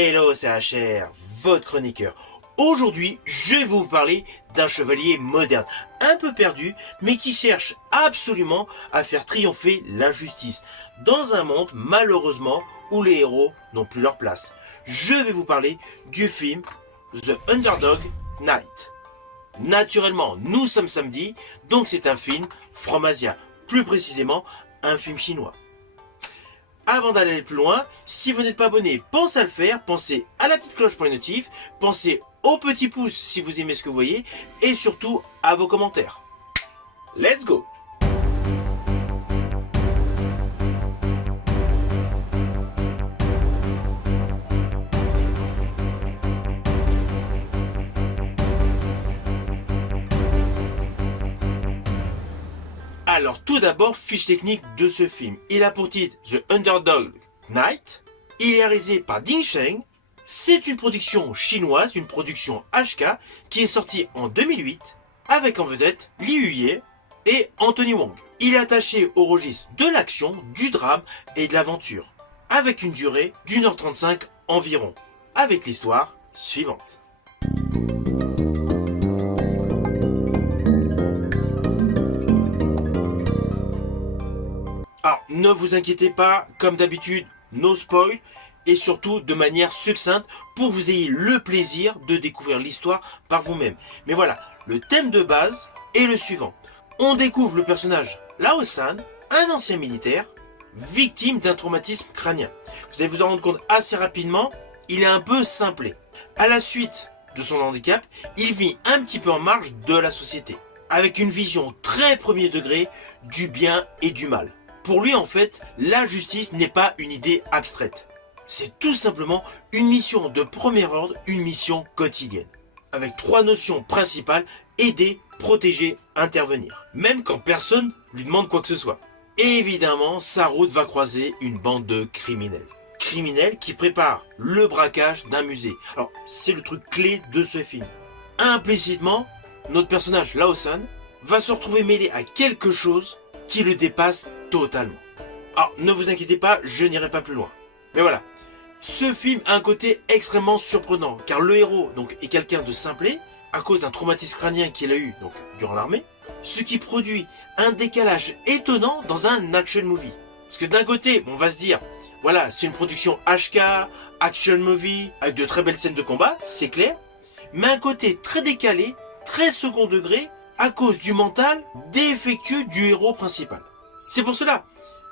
Hello, c'est HR, votre chroniqueur. Aujourd'hui, je vais vous parler d'un chevalier moderne, un peu perdu, mais qui cherche absolument à faire triompher la justice, dans un monde, malheureusement, où les héros n'ont plus leur place. Je vais vous parler du film The Underdog Knight. Naturellement, nous sommes samedi, donc c'est un film From Asia, plus précisément, un film chinois. Avant d'aller plus loin, si vous n'êtes pas abonné, pensez à le faire, pensez à la petite cloche pour les notifs, pensez au petit pouce si vous aimez ce que vous voyez, et surtout à vos commentaires. Let's go! Alors tout d'abord, fiche technique de ce film. Il a pour titre The Underdog Knight. Il est réalisé par Ding Sheng. C'est une production chinoise, une production HK, qui est sortie en 2008, avec en vedette Li Yuye et Anthony Wong. Il est attaché au registre de l'action, du drame et de l'aventure, avec une durée d'1h35 environ, avec l'histoire suivante. Alors, ne vous inquiétez pas, comme d'habitude, no spoil, et surtout de manière succincte pour que vous ayez le plaisir de découvrir l'histoire par vous-même. Mais voilà, le thème de base est le suivant. On découvre le personnage Lao San, un ancien militaire, victime d'un traumatisme crânien. Vous allez vous en rendre compte assez rapidement, il est un peu simplé. À la suite de son handicap, il vit un petit peu en marge de la société, avec une vision très premier degré du bien et du mal. Pour lui, en fait, la justice n'est pas une idée abstraite. C'est tout simplement une mission de premier ordre, une mission quotidienne. Avec trois notions principales: aider, protéger, intervenir. Même quand personne lui demande quoi que ce soit. Et évidemment, sa route va croiser une bande de criminels. Criminels qui préparent le braquage d'un musée. Alors, c'est le truc clé de ce film. Implicitement, notre personnage Lao San va se retrouver mêlé à quelque chose qui le dépasse totalement. Alors, ne vous inquiétez pas, je n'irai pas plus loin. Mais voilà, ce film a un côté extrêmement surprenant, car le héros est quelqu'un de simplé, à cause d'un traumatisme crânien qu'il a eu durant l'armée, ce qui produit un décalage étonnant dans un action movie. Parce que d'un côté, on va se dire, voilà, c'est une production HK, action movie, avec de très belles scènes de combat, c'est clair, mais un côté très décalé, très second degré, à cause du mental défectueux du héros principal. C'est pour cela,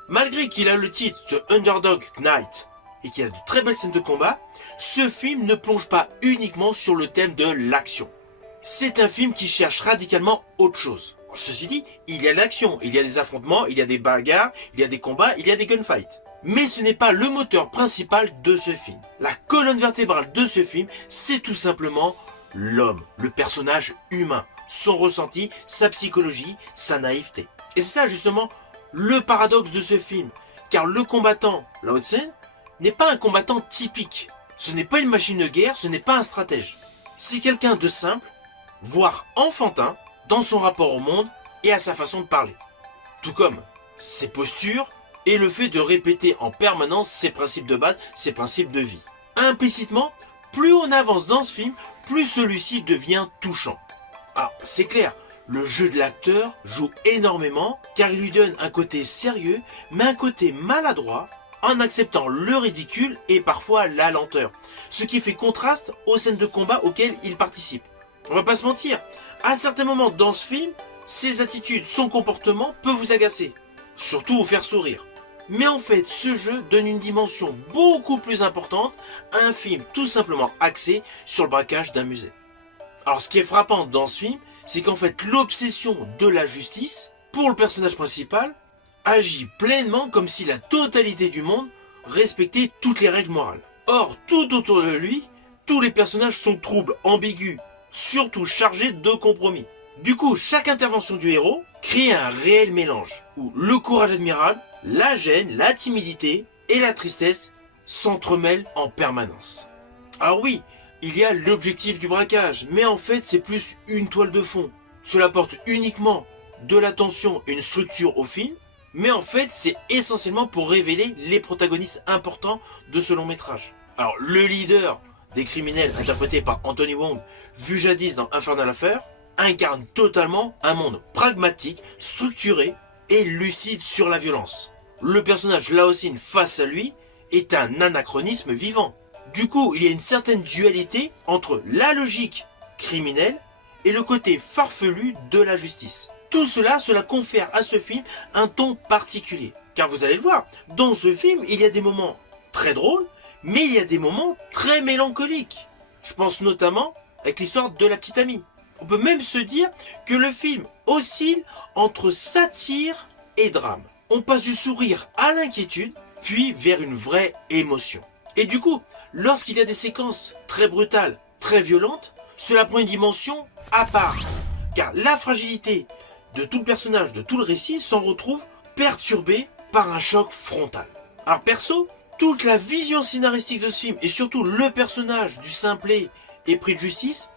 malgré qu'il a le titre The Underdog Knight et qu'il a de très belles scènes de combat, ce film ne plonge pas uniquement sur le thème de l'action. C'est un film qui cherche radicalement autre chose. Ceci dit, il y a de l'action, il y a des affrontements, il y a des bagarres, il y a des combats, il y a des gunfights. Mais ce n'est pas le moteur principal de ce film. La colonne vertébrale de ce film, c'est tout simplement l'homme, le personnage humain, son ressenti, sa psychologie, sa naïveté. Et c'est ça justement le paradoxe de ce film, car le combattant Lao San n'est pas un combattant typique. Ce n'est pas une machine de guerre, ce n'est pas un stratège. C'est quelqu'un de simple, voire enfantin, dans son rapport au monde et à sa façon de parler. Tout comme ses postures et le fait de répéter en permanence ses principes de base, ses principes de vie. Implicitement, plus on avance dans ce film, plus celui-ci devient touchant. Alors, c'est clair, le jeu de l'acteur joue énormément car il lui donne un côté sérieux, mais un côté maladroit, en acceptant le ridicule et parfois la lenteur. Ce qui fait contraste aux scènes de combat auxquelles il participe. On va pas se mentir, à certains moments dans ce film, ses attitudes, son comportement peut vous agacer, surtout vous faire sourire. Mais en fait, ce jeu donne une dimension beaucoup plus importante à un film tout simplement axé sur le braquage d'un musée. Alors ce qui est frappant dans ce film, c'est qu'en fait l'obsession de la justice, pour le personnage principal, agit pleinement comme si la totalité du monde respectait toutes les règles morales. Or, tout autour de lui, tous les personnages sont troubles, ambigus, surtout chargés de compromis. Du coup, chaque intervention du héros crée un réel mélange, où le courage admirable, la gêne, la timidité et la tristesse s'entremêlent en permanence. Alors oui, il y a l'objectif du braquage, mais en fait c'est plus une toile de fond. Cela apporte uniquement de la tension et une structure au film, mais en fait c'est essentiellement pour révéler les protagonistes importants de ce long métrage. Alors, le leader des criminels, interprété par Anthony Wong, vu jadis dans Infernal Affair, incarne totalement un monde pragmatique, structuré et lucide sur la violence. Le personnage Lao Sin face à lui est un anachronisme vivant. Du coup, il y a une certaine dualité entre la logique criminelle et le côté farfelu de la justice. Tout cela confère à ce film un ton particulier. Car vous allez le voir, dans ce film, il y a des moments très drôles, mais il y a des moments très mélancoliques. Je pense notamment avec l'histoire de la petite amie. On peut même se dire que le film oscille entre satire et drame. On passe du sourire à l'inquiétude, puis vers une vraie émotion. Et du coup, lorsqu'il y a des séquences très brutales, très violentes, cela prend une dimension à part. Car la fragilité de tout le personnage, de tout le récit, s'en retrouve perturbée par un choc frontal. Alors perso, toute la vision scénaristique de ce film, et surtout le personnage du simplet épris de justice,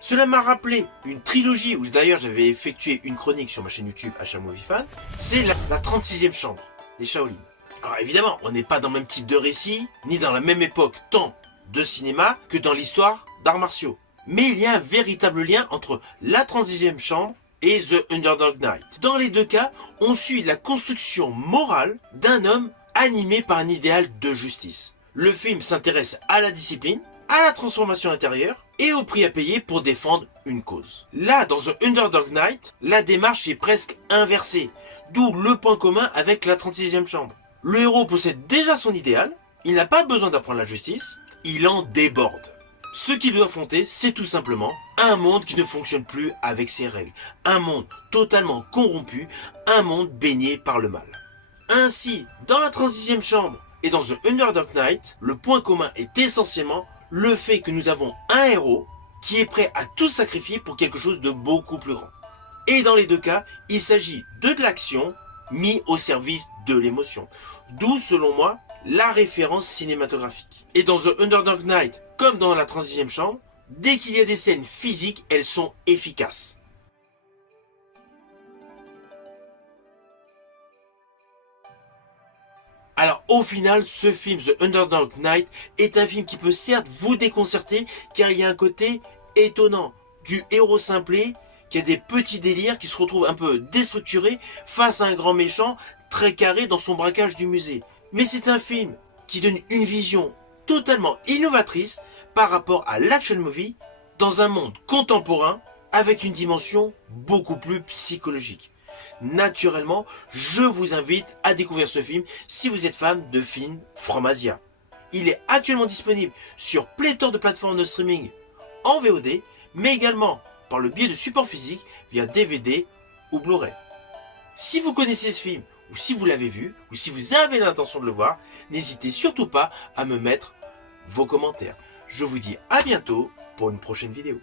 cela m'a rappelé une trilogie où d'ailleurs j'avais effectué une chronique sur ma chaîne YouTube Achat Movie Fan, c'est la 36e chambre, les Shaolin. Alors évidemment, on n'est pas dans le même type de récit, ni dans la même époque tant de cinéma que dans l'histoire d'arts martiaux. Mais il y a un véritable lien entre la 36e chambre et The Underdog Knight. Dans les deux cas, on suit la construction morale d'un homme animé par un idéal de justice. Le film s'intéresse à la discipline, à la transformation intérieure et au prix à payer pour défendre une cause. Là, dans The Underdog Knight, la démarche est presque inversée, d'où le point commun avec la 36e chambre. Le héros possède déjà son idéal, il n'a pas besoin d'apprendre la justice, il en déborde. Ce qu'il doit affronter, c'est tout simplement un monde qui ne fonctionne plus avec ses règles, un monde totalement corrompu, un monde baigné par le mal. Ainsi, dans la 36e chambre et dans The Underdog Knight, le point commun est essentiellement le fait que nous avons un héros qui est prêt à tout sacrifier pour quelque chose de beaucoup plus grand. Et dans les deux cas, il s'agit de l'action mis au service de l'émotion. D'où, selon moi, la référence cinématographique. Et dans The Underdog Knight, comme dans la 36e chambre, dès qu'il y a des scènes physiques, elles sont efficaces. Alors au final, ce film, The Underdog Knight, est un film qui peut certes vous déconcerter, car il y a un côté étonnant du héros simplet, qui a des petits délires, qui se retrouvent un peu déstructurés face à un grand méchant très carré dans son braquage du musée. Mais c'est un film qui donne une vision totalement innovatrice par rapport à l'action movie dans un monde contemporain avec une dimension beaucoup plus psychologique. Naturellement, je vous invite à découvrir ce film si vous êtes fan de films From Asia. Il est actuellement disponible sur pléthore de plateformes de streaming en VOD, mais également par le biais de supports physiques via DVD ou Blu-ray. Si vous connaissez ce film, ou si vous l'avez vu, ou si vous avez l'intention de le voir, n'hésitez surtout pas à me mettre vos commentaires. Je vous dis à bientôt pour une prochaine vidéo.